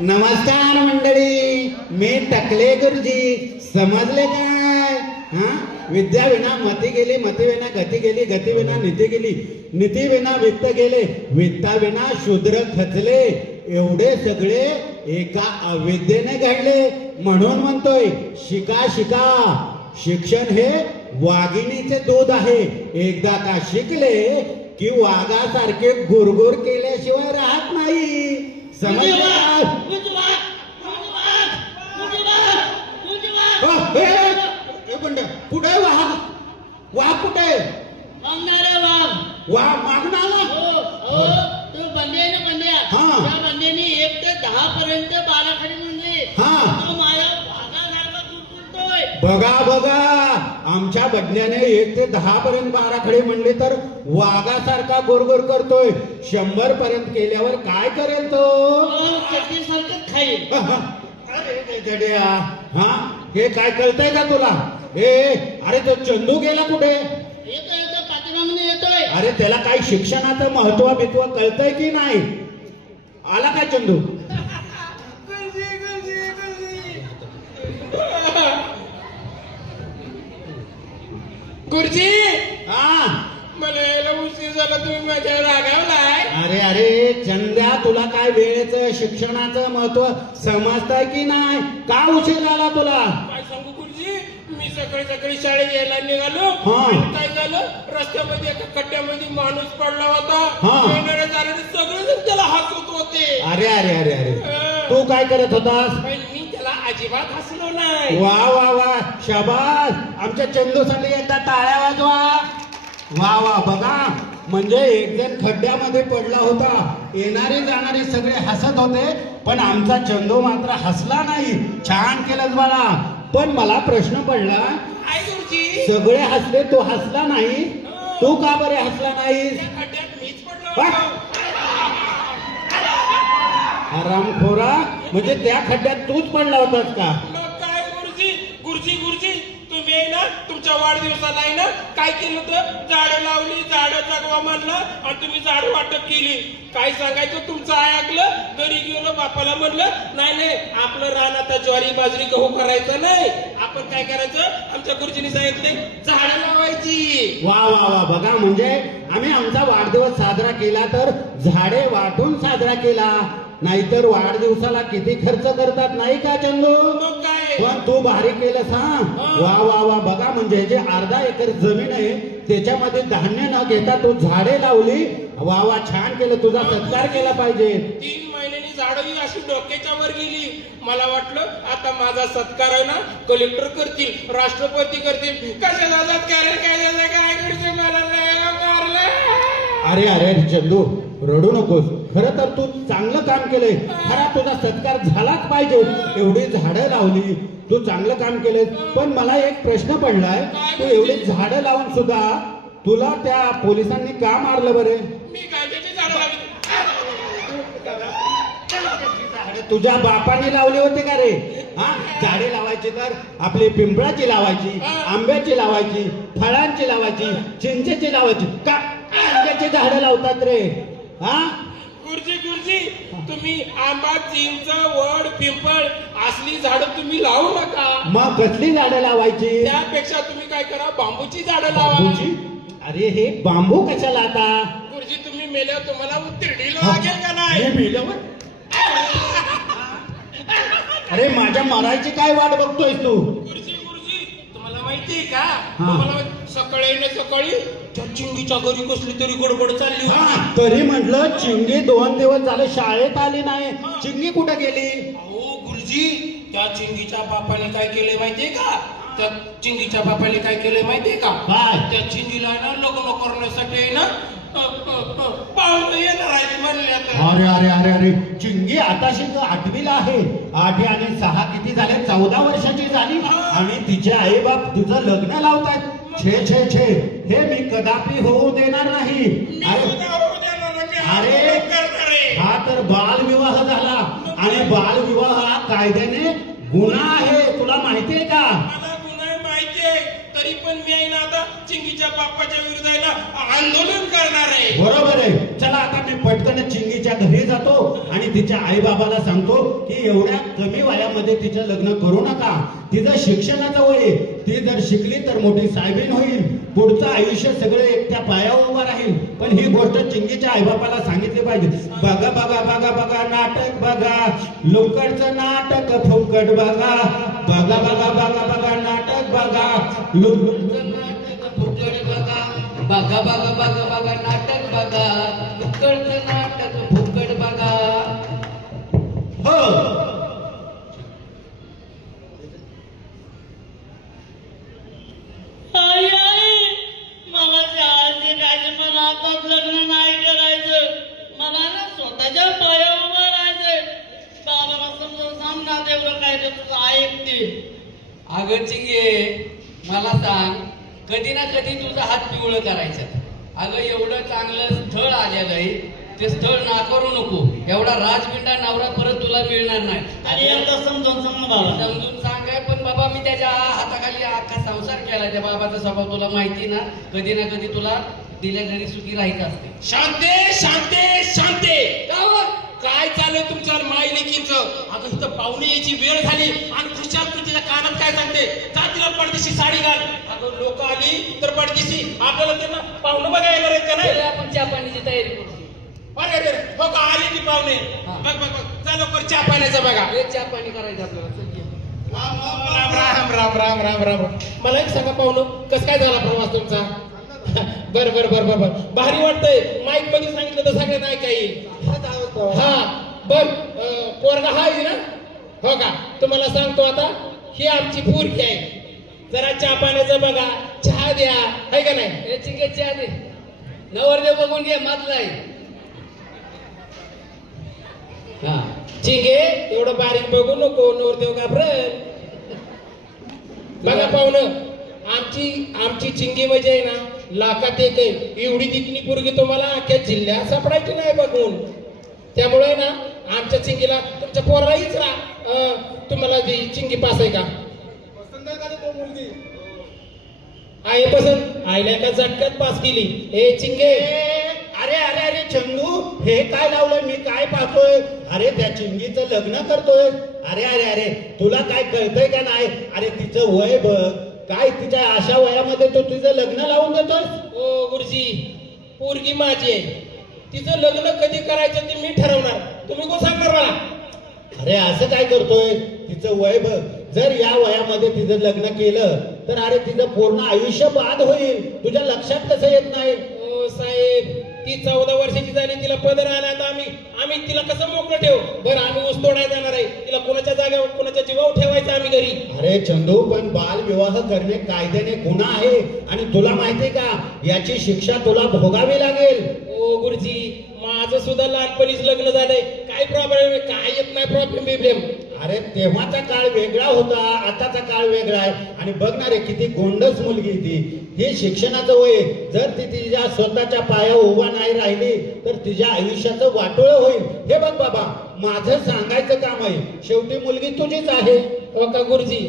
नमस्कार मंडळी, मी टकले गुरुजी. समजले काय? विद्या विना मती गेली, मती विना गती गेली, गती विना नीती गेली, नीती विना वित्त गेले, वित्ता विना शूद्र खचले. एवढे सगळे एका अविद्येने घडले. म्हणून म्हणतोय शिका शिका. शिक्षण हे वाघिणीचे दूध आहे. एकदा का शिकले की वाघासारखे गुरगुर केल्याशिवाय राहत नाही. समजलं? कुठे वाघ? वाघ कुठे? मागणारे वाघ. वाघ मागणार? तू बंदे आहे ना बंड्या? त्या बंड्यानी 1 ते 10 पर्यंत बाराखडी म्हणले. तो माझ्या वाघासारखा कुरकुरतोय. बघा बघा, आमच्या बदल्याने 1 ते 10 पर्यंत बाराखडी म्हणले तर वाघासारखा गोरगोर करतोय. 100 पर्यंत केल्यावर काय करेल तो? चटणीसारखं खाईल. अरे जड्या, हे काय कळतंय का तुला? अरे तो चंदू गेला कुठे? येतोय पाठीमागून येतोय. अरे त्याला काही शिक्षणाचं महत्व बित्व कळतंय की नाही? आला काय चंदू? गुरुजी, हा, मला यायला उशीर झाला, तुम्ही माझ्या रागावलाय. अरे अरे चंद्या, तुला काय वेळेचं शिक्षणाचं महत्व समजतंय की नाही? का उशीर झाला तुला? काय सांगू गुरुजी, मी सकाळी सकाळी शाळेत यायला निघालो. काय झालं, रस्त्यामध्ये एका खड्ड्यामध्ये माणूस पडला होता. येणारे जाणारे सगळेजण त्याला हसत होते. अरे अरे अरे अरे, तू काय करत होतास? मी त्याला अजिबात हसलो नाही. वा वा वा, शाबास. आमच्या चंदूसाठी एकदा टाळ्या वाजवा. वा वा, बघा, म्हणजे एक जण खड्ड्यामध्ये पडला होता, येणारे जाणारे सगळे हसत होते, पण आमचा चंदू मात्र हसला नाही. छान केलंच बाळा. पण मला प्रश्न पडला, काय गुरुजी, सगळे हसले, तो हसला नाही, तू का बरे हसला नाहीस? त्या खड्ड्यात मीच पडलो होतो. हरामखोरा, म्हणजे त्या खड्ड्यात तूच पडला होतास का? मग काय गुरुजी, गुरुजी गुरुजी, तुम्ही आहे ना तुमच्या वाढदिवसाला आहे ना काय केलं होतं? झाडं लावली, झाडं जगवा म्हणलं आणि तुम्ही झाडं वाटप केली. काय सांगायचं, तुमचं ऐकलं. घरी गेलो, बापाला म्हणलं नाही नाही, आपलं रान आता ज्वारी बाजरी गहू करायचं नाही, आपण काय करायचं, आमच्या गुरुजींनी सांगितले झाडं लावायची. वा वा वा, बघा, म्हणजे आम्ही आमचा वाढदिवस साजरा केला तर झाडे वाटून साजरा केला, नाहीतर वाढदिवसाला किती खर्च करतात नाही का चंदू? मग काय, पण तू भारी केलं सांग. वा वा वा, बघा, म्हणजे जे 1/2 एकर जमीन आहे त्याच्यामध्ये धान्य न घेता तू झाडे लावली. वा वा, छान केलं. तुझा सत्कार केला पाहिजे. 3 महिन्यांनी झाडं ही अशी डोक्याच्या वर गेली. मला वाटलं आता माझा सत्कार आहे ना कलेक्टर करतील, राष्ट्रपती करतील. कशाचा सत्कार आहे, काय करते, मला मारलं. अरे अरे चंदू, रडू नकोस. खरं तर तू चांगलं काम केलंय. खरा तुझा सत्कार झालाच पाहिजे. एवढी झाडं लावली, तू चांगलं काम केलंय. पण मला एक प्रश्न पडलाय, तू एवढी झाडं लावून सुद्धा तुला त्या पोलिसांनी का मारलं बरे? मी गांजाची झाडं लावली. तुझ्या बापाने लावली होते का रे? झाडे लावायची तर आपली पिंपळाची लावायची, आंब्याची लावायची, फळांची लावायची, चिंचेची लावायची. का आंब्याची झाडं लावतात रे? गुरुजी गुरुजी, तुम्ही आंबा, चिंच, वड, पिंपळ असली झाडं तुम्ही लावू नका. मग कसली झाडं लावायची? त्यापेक्षा तुम्ही काय करा, बांबूची झाडं लावा. बांबूची? अरे हे बांबू कशाला आता? गुरुजी, तुम्ही मेल्यावर तुम्हाला तिरडी लागेल का नाही? मेल्यावर? अरे माझ्या मरायची काय वाट बघतोय तू? गुरुजी गुरुजी, तुम्हाला माहितीये का, तुम्हाला सकाळी ना सकाळी त्या चिंगीच्या घरी कसली तरी गडबड चालली होती. तरी म्हटलं चिंगी 2 दिवस झाले शाळेत आली नाही. चिंगी कुठे गेली? अहो गुरुजी, त्या चिंगीच्या बापाने काय केलंय माहितीये का? त्या चिंगीच्या बापाने काय केलंय माहितीये का? काय? त्या चिंगीला ना लग्न करण्यासाठी ना पाहुणे येणार आहेत म्हणले. अरे अरे अरे अरे, चिंगी आताशी 8वीला आहे. 8 आणि 6 किती झाले? 14 वर्षाची झाली आणि तिचे आई बाप तुझं लग्न लावतात. छे छे छे, हे मी कदापि होऊ देणार नाही. अरे हा तर बालविवाह झाला आणि बालविवाह हा कायद्याने गुन्हा आहे. तुला माहितीये का? मला गुन्हा माहितीये, तरी पण मी आहे ना आता चिंगीच्या बाप्पाच्या विरुद्ध आहे ना आंदोलन करणार आहे. बरोबर आहे. चला आता मी पटकन चिंगीच्या घरी जातो आणि तिच्या आई बाबाला सांगतो की एवढ्या कमी वयामध्ये तिचं लग्न करू नका. तिचं शिक्षणाचं वय आहे. ती जर शिकली तर मोठी साहेबीन होईल. पुढचं आयुष्य सगळं एकट्या पायावर उभं राहील. पण ही गोष्ट चिंगीच्या आईबापाला सांगितली पाहिजे. बघा बघा बघा बघा नाटक बघा, लोकडचं नाटक फुकट बघा. बघा बघा बघा बघा नाटक बघा, लोकडचं नाटक फुकट बघा. बघा बघा बघा बघा नाटक बघा, फुकटचं नाटक फुकट बघा. हो आई आई मला शाळेचे काय पण आताच लग्न नाही करायचं. मला ना स्वतःच्या पाया उभं राहायचंय. बाबाला समजून सांग ना तेवढं काय ते तुझं ऐकते. अगं चिंगे, मला सांग, कधी ना कधी तुझा हात पिवळं करायचं. अगं एवढं चांगलं स्थळ आलेलं आहे, ते स्थळ नाकारू नको. एवढा राजबिंडा नवरा परत तुला मिळणार नाही. आणि एकदा समजून सांग ना बाबा. समजून सांगाय, पण बाबा मी त्याच्या हाताखाली अख्खा संसार केला. त्या बाबाचा स्वभाव तुला माहिती ना. कधी ना कधी तुला दिल्या घरी सुखी राहायचं असते. शांते शांते शांते. काय चाललंय तुमच्या माई लेकींचं? अगं इथं पाहुणे यायची वेळ झाली आणि खुशाल तू तिच्या कानात काय सांगते? का तिला पडदेशी साडी घाल. अगं लोक आली तर पडदेशी, आपल्याला त्यांना पाहुणं बघायला येणार आहेत का नाही? आपण चहा पाण्याची तयारी करू. अरे अरे हो का, आली ती पाहुणे. बघ बघ बघ, जा लवकर चहा पाण्याचं बघा. चहा पाणी करायचं आपल्याला. चल ये. राम राम राम राम राम राम. मला एक सांगा पाहुणं, कसं काय झाला प्रवास तुमचा? बर बर बर बर बर, भारी वाटतंय. माईक मध्ये सांगितलं तर सगळ्यांना ऐका येईल. हा बर, पोरगा हा आहे ना? हो का, तुम्हाला सांगतो आता, ही आमची पोरगी आहे. जरा चहा पाण्याचं बघा, चहा द्या, आहे का नाही? हे चिंगे चहा दे. नवरदेव बघून घे, मधला आहे. हा चिंगे, एवढं बारीक बघू नको, नवरदेव घाबरेल. बघा पाहुणं, आमची चिंगी म्हणजे आहे ना, लाखात एक आहे. एवढी दिकनी पोरगी तुम्हाला अख्ख्या जिल्ह्यात सापडायची नाही बघून. त्यामुळे ना आमच्या चिंगीला, तुमच्या पोराहीच तुम्हाला जी चिंगी पास आहे का? आहे पसंत. आईला एका झटक्यात पास केली. हे चिंगे, अरे अरे अरे चंदू, हे काय लावलंय? मी काय पाहतोय? अरे त्या चिंगीचं लग्न करतोय. अरे अरे अरे, तुला काय कळतंय का नाही? अरे तिचं वय बघ काय, तिच्या अशा वयामध्ये तो तुझं लग्न लावून देतोय? ओ गुरुजी, पोरगी माझी आहे. तिचं लग्न कधी करायचं ते मी ठरवणार. तुम्ही कोण सांगणार मला? अरे असं काय करतोय? तिचं वय बघ. जर या वयामध्ये तिचं लग्न केलं तर अरे तिचं पूर्ण आयुष्य बाद होईल. तुझ्या लक्षात कसं येत नाही? ओ साहेब, ती 14 वर्षाची झाली, तिला पदर आला. आता आम्ही तिला कसं मोकळं ठेवू? बरं, आम्ही ऊस तोडायला जाणार आहे. तिला कोणाच्या जागेवर, कोणाच्या जीवावर ठेवायचं आम्ही घरी? अरे चंदू, पण बालविवाह करणे कायद्याने गुन्हा आहे. आणि तुला माहितीये का, याची शिक्षा तुला भोगावी लागेल. ओ गुरुजी, माझं सुद्धा लहानपणीच लग्न झालंय. काय प्रॉब्लेम आहे? काय येत नाही प्रॉब्लेम. अरे तेव्हाचा काळ वेगळा होता, आताचा काळ वेगळा आहे. आणि बघ ना रे, किती गोंडस मुलगी ती. हे शिक्षणाचं वय. जर ती तिच्या स्वतःच्या पायावर उभा नाही राहिली तर तिच्या आयुष्याचं वाटोळं होईल. हे बघ बाबा, माझं सांगायचं काम आहे. शेवटी मुलगी तुझीच आहे. हो का गुरुजी,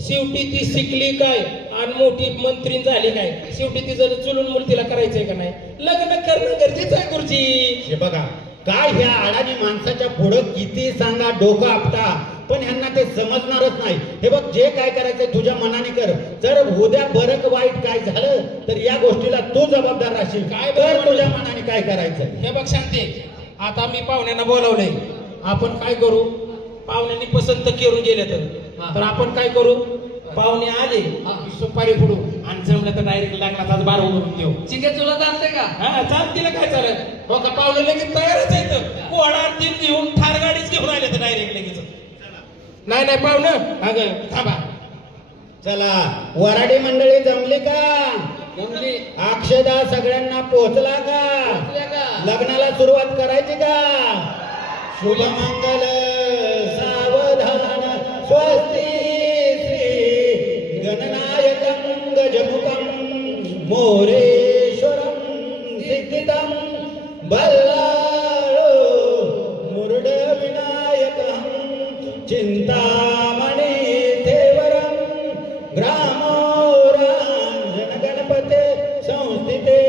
शेवटी ती शिकली काय आणि मोठी मंत्री झाली काय? शेवटी तिचं चुलून मुल तिला करायचंय का नाही? लग्न करणं गरजेचं आहे गुरुजी. हे बघा, काय ह्या अडाणी माणसाच्या पुढं किती सांगा, डोकं आपटा, पण ह्यांना ते समजणारच नाही. हे बघ, जे काय करायचंय तुझ्या मनाने कर. जर उद्या बरं वाईट काय झालं तर या गोष्टीला तू जबाबदार राहशील. काय तर तुझ्या मनाने काय करायचंय? हे बघ शांती, आता मी पाहुण्यांना बोलावलंय. आपण काय करू? पाहुण्यांनी पसंत करून गेले तर आपण काय करू? पाहुणे आले सुपारी फोडू आणि जमलं तर डायरेक्ट लग्नाचाच बार उडवून देऊ. चिंगे तुला चालतंय का? हा चाल, तिला काय चालत? हो का, पाहुणे लगेच तयारच आहेत. कोडा तीन घेऊन ठार गाडीच घेऊन आले तर डायरेक्ट लगेच. नाही नाही पाहुणं, अगं थांबा. चला, वराडी मंडळी जमली का? जमली. अक्षदा सगळ्यांना पोहोचला का? पोहोचल्या का? लग्नाला सुरुवात करायची का? शुभमंगल सावधान स्वस्ति श्री गणनायकं गजमुखं मोरेश्वरं सिद्धितं बल्लाळो मुरुड विनायकं चिंतामणि देवरं ग्रामोरांजन गणपते संस्थिते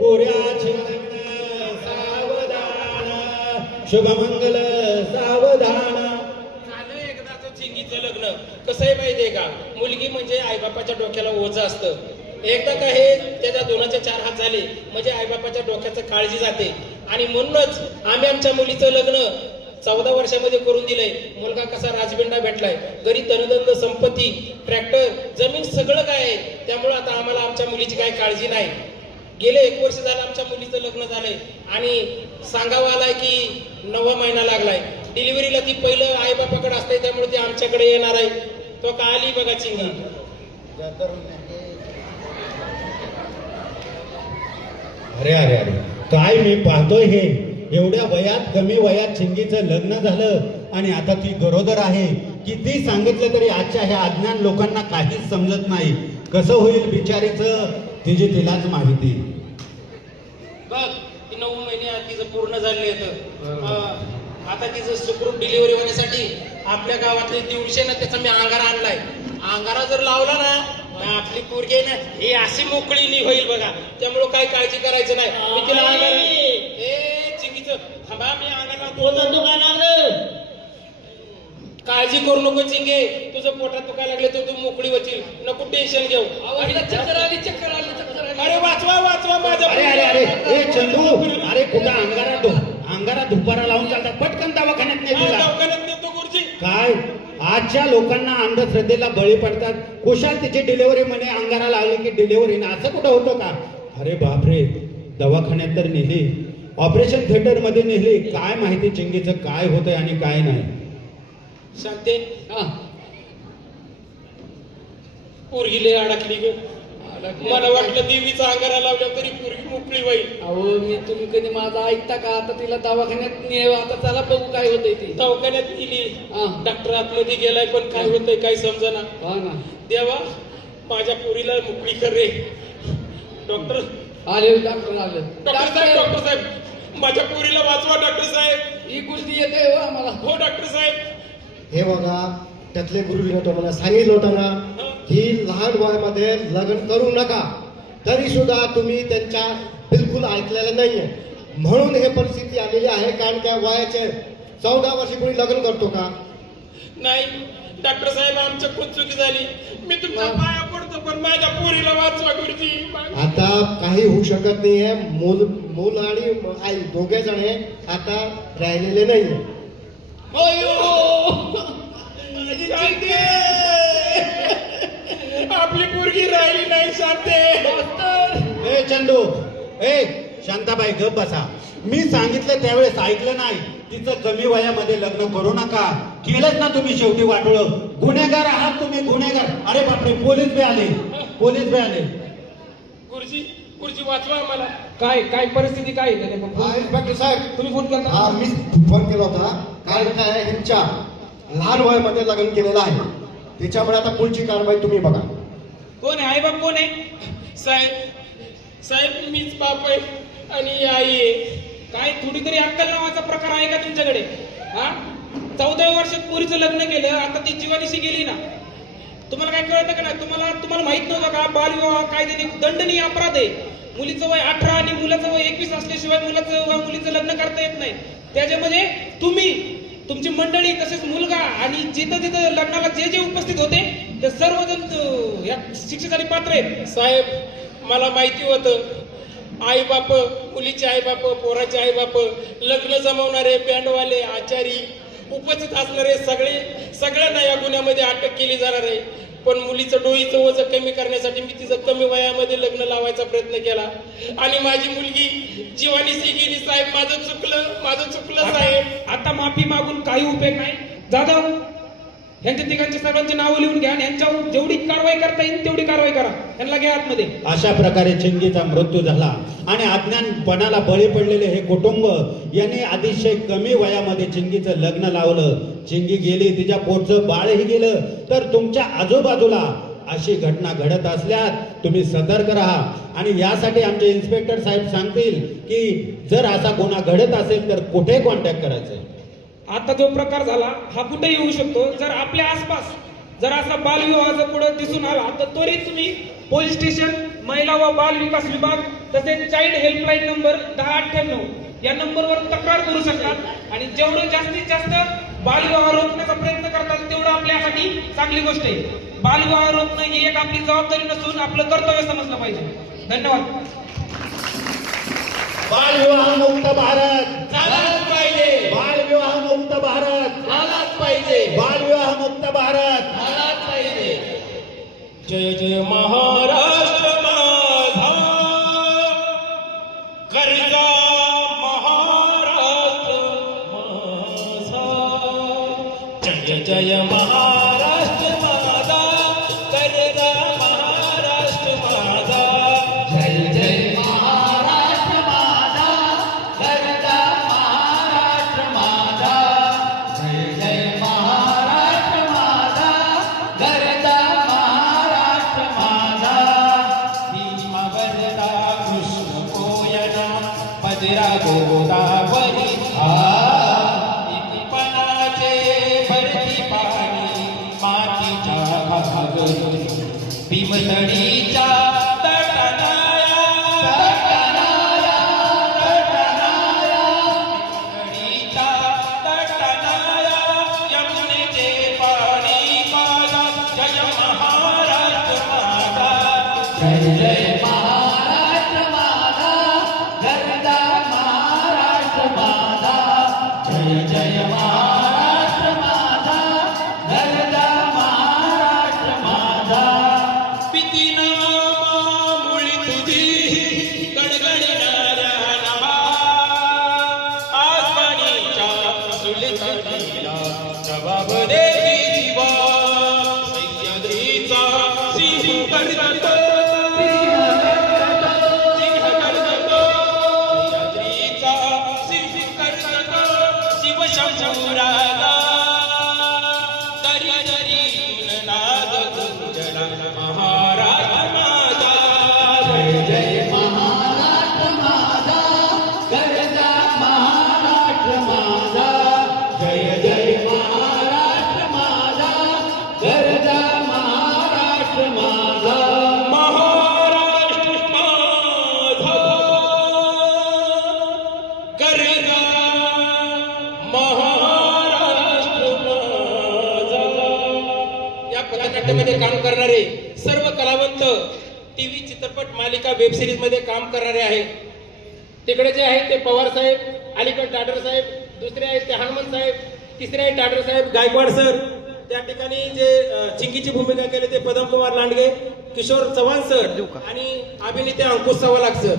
पुर्याच लग्न शुभमंगल सावधान. झालं एकदाचं चिंगीचं लग्न. कसं आहे माहितीये का, मुलगी म्हणजे आईबापाच्या डोक्याला ओझं असतं. एकदा काय हे त्याच्या दोनाचे 4 हात झाले म्हणजे आईबापाच्या डोक्याचं काळजी जाते. आणि म्हणूनच आम्ही आमच्या मुलीचं लग्न 14 वर्षामध्ये करून दिलंय. मुलगा कसा राजबिंडा भेटलाय, घरी धनदंड संपत्ती, ट्रॅक्टर, जमीन सगळं काय आहे. त्यामुळे आता आम्हाला आमच्या मुलीची काही काळजी नाही. गेले 1 वर्ष झालं आमच्या मुलीचं लग्न झालंय आणि सांगावं आलाय की 9वा महिना लागलाय. डिलिव्हरीला ती पहिलं आईबापाकडे असते, त्यामुळे ती आमच्याकडे येणार आहे. तो का आली बघा चिंगी. अरे अरे अरे, काय मी पाहतोय हे, एवढ्या वयात, कमी वयात चिंगीचं लग्न झालं आणि आता ती गरोदर आहे. किती सांगितलं तरी आजच्या ह्या अज्ञान लोकांना काहीच समजत नाही. कसं होईल बिचारीचं, तिची तिलाच माहिती. बघ ती 9 महिने तिचं पूर्ण झाले आता तिचं सुखरूप डिलिव्हरी होण्यासाठी आपल्या गावातले 150 ना त्याचा मी अंगारा आणलाय. अंगारा जर लावला ना आपली पोरगी आहे ना ही अशी मोकळी होईल बघा. त्यामुळे काही काळजी करायचं नाही. मी तिला अंगारा चिंगीचं थांबा, मी अंगारा पोटात दुखायला लागलं. काळजी करू नको चिंगे. तुझं पोटात दुखायला लागले तर तू मोकळी होशील. नको टेन्शन घेऊ. चक्कर आली चक्कर आली चक्कर आली. अरे वाचवा वाचवा माझ्या. अरे अरे अरे, ए चंदू, अरे कुठं अंगारा धुपारा लावून चालतात, पटकन दवाखान्यात नाही दिला. दवाखान्यात नेतो गुरुजी. काय आजच्या लोकांना अंधश्रद्धेला बळी पडतात. कुशाल तिची डिलिव्हरी म्हणे अंगारा लावली की डिलिव्हरी ना, असं कुठं होतं का? अरे बापरे, दवाखान्यात तर नेली, ऑपरेशन थिएटर मध्ये नेली. काय माहिती चिंगीचं काय होतंय आणि काय नाही. शांते हा. पोरगी लय अडकली ग. मला वाटलं देवीचा अंगारा लावला तरी पोरगी मोकळी होईल. अहो मी तुम्ही कधी माझा ऐकता का? आता तिला दवाखान्यात नेव, आता चला बघू काय होतंय ती. दवाखान्यात गेली, हा. डॉक्टर आतमध्ये गेलाय पण काय होतंय काय समजना. हा ना, देवा माझ्या पोरीला मोकळी कर रे. डॉक्टर आले डॉक्टर आले. डॉक्टर साहेब माझ्या पोरीला वाचवा. डॉक्टर साहेब ही गोष्टी येते हो आम्हाला. हो डॉक्टर साहेब. हे बघा, त्यातले गुरुजीने तुम्हाला सांगितलं होतं ना की लहान वयामध्ये लग्न करू नका, तरी सुद्धा तुम्ही त्यांच्या बिलकुल ऐकलेलं नाहीये. म्हणून हे परिस्थिती आलेली आहे. कारण त्या वयाचे 14 वर्षी कोणी लग्न करतो का? नाही डॉक्टर साहेब, आमच्या खूप चुकी झाली. मी तुमच्या पाया पडतो पण माझ्या पोरीला वाचवा गुरुजी. आता काही होऊ शकत नाहीये. मूल आणि आई दोघे जण आता राहिलेले नाहीये. आपली पोरगी राहिली नाही शांते. ए चंदू, ए शांताबाई गप बसा. मी सांगितलं त्यावेळेस ऐकलं नाही. तिचं कमी वयामध्ये लग्न करू नका. केलंच ना तुम्ही शेवटी वाटोळं. गुन्हेगार आहात तुम्ही, गुन्हेगार. अरे बापरे, पोलीस बी आले. गुरुजी गुरुजी वाचवा आम्हाला. काय काय परिस्थिती काय आहे त्याने? हा, इन्स्पेक्टर साहेब, तुम्ही फोन केला? हा मी फोन केला होता. कारण काय आहे, ह्यांच्या लहान वयामध्ये लग्न केलेलं आहे. त्याच्यामुळे आता पुढची कारवाई तुम्ही बघा. कोण आहे? आई बाप कोण आहे? साहेब साहेब मीच बाप आहे आणि ही आई आहे. काय थोडी तरी अक्कल नावाचा प्रकार आहे का तुमच्याकडे? हा, 14 वर्षात पोरीचं लग्न केलं, आता ती जीवानिशी गेली ना. तुम्हाला काय कळतं का नाही? तुम्हाला माहित नव्हतं का बालविवाह कायद्याने दंडनीय अपराध आहे. मुलीचं वय 18 आणि मुलाचं वय 21 असल्याशिवाय मुलीचं लग्न करता येत नाही. त्याच्यामध्ये तुम्ही, तुमची मंडळी, तसेच मुलगा आणि जिथं जिथं लग्नाला जे जे उपस्थित होते ते सर्वजण या शिक्षेसाठी पात्र आहेत. साहेब मला माहिती होतं आई बाप, मुलीचे आई बाप, पोराचे आई बाप, लग्न जमवणारे, बँडवाले, आचारी, उपस्थित असणारे सगळ्यांना या गुन्ह्यामध्ये अटक केली जाणार आहे. पण मुलीचं डोईचं ओझं कमी करण्यासाठी मी तिचं कमी वयामध्ये लग्न लावायचा प्रयत्न केला आणि माझी मुलगी जीवानीशी गेली. साहेब माझं चुकलं साहेब. आता माफी मागून काही उपयोग नाही. जाधव, यांच्या तिघांच्या सगळ्यांची नावं लिहून घ्या आणि यांच्यावर जेवढी कारवाई करता येईल तेवढी कारवाई करा. यांना घ्या आतमध्ये. अशा प्रकारे चिंगीचा मृत्यू झाला आणि अज्ञानपणाला बळी पडलेले हे कुटुंब यांनी अतिशय कमी वयामध्ये चिंगीचं लग्न लावलं. चिंगी गेली, तिच्या पोटचं बाळही गेलं. तर तुमच्या आजूबाजूला अशी घटना घडत असल्यास तुम्ही सतर्क राहा आणि यासाठी आमचे इन्स्पेक्टर साहेब सांगतील की जर असा गुन्हा घडत असेल तर कुठे कॉन्टॅक्ट करायचं. आता जो प्रकार झाला हा कुठेही येऊ शकतो. जर आपल्या आसपास जर असा बालविवाह जर पुढे दिसून आला तर त्वरित तुम्ही पोलीस स्टेशन, महिला व बाल विकास विभाग तसेच चाइल्ड हेल्पलाईन नंबर 1098 या नंबरवर तक्रार करू शकतात आणि जेवढं जास्तीत जास्त बालविवाह रोखण्याचा प्रयत्न करतात तेवढं आपल्यासाठी चांगली गोष्ट आहे. बालविवाह रोखणं ही एक आपली जबाबदारी नसून आपलं कर्तव्य समजलं पाहिजे. धन्यवाद. बालविवाह मुक्त भारत झालाच पाहिजे, बालविवाह मुक्त भारत झालाच पाहिजे, बालविवाह मुक्त भारत झालाच पाहिजे. जय जय महाराष्ट्र माझा, गरजा महाराष्ट्र माझा. जय जय महाराष्ट्र माझा, गरजा महाराष्ट्र माझा. जय जय महाराष्ट्र माझा, गरजा महाराष्ट्र माझा. जय जय महाराष्ट्र माझा, गरजा महाराष्ट्र माझा. भीमा वरदा कृष्ण कोयना भद्रा गोदावरी इतिपणाचे भरती पाणी मातीच्या भागरी. भीमथडीच्या तटनाया तटनाया तटनाया, भीमथडीच्या तटनाया यमुनेचे पाणी माझा. जय महाराष्ट्र माझा. जय जय महाराष्ट्र माझा, गरजा महाराष्ट्र माझा. जय जय महाराष्ट्र माझा, गरजा महाराष्ट्र माझा. पितीना मुळी तुझी गडगडणाऱ्या नावा, आसमानीच्या सुलतानीला जबाब देती जीवा. सह्याद्रीचा सिंह करतो, सिंह करतो, सह्याद्रीचा सिंह करतो. शिवशंभुराजा तरी तरी नाद गुंजला महाराष्ट्र माझा. जय जय महाराष्ट्र माझा, गरजा महाराष्ट्र माझा. जय जय महाराष्ट्र माझा, गरजा महाराष्ट्र माझा. महाराष्ट्र माझा, गरजा महाराष्ट्र माझा. या पथनाट्यामध्ये काम करणारे सर्व कलावंत टीव्ही, चित्रपट, मालिका, वेब सिरीज मध्ये काम करणारे आहेत. तिकडे जे आहेत ते पवार साहेब, अलीकड टाटर साहेब, दुसरे आहेत ते हनुमंत साहेब, तिसरे आहेत टाटर साहेब, गायकवाड सर. त्या ठिकाणी जे चिंकीची भूमिका केली ते पदम कुमार लांडगे, किशोर चव्हाण सर आणि अभिनेते अंकुश सवालाख सर.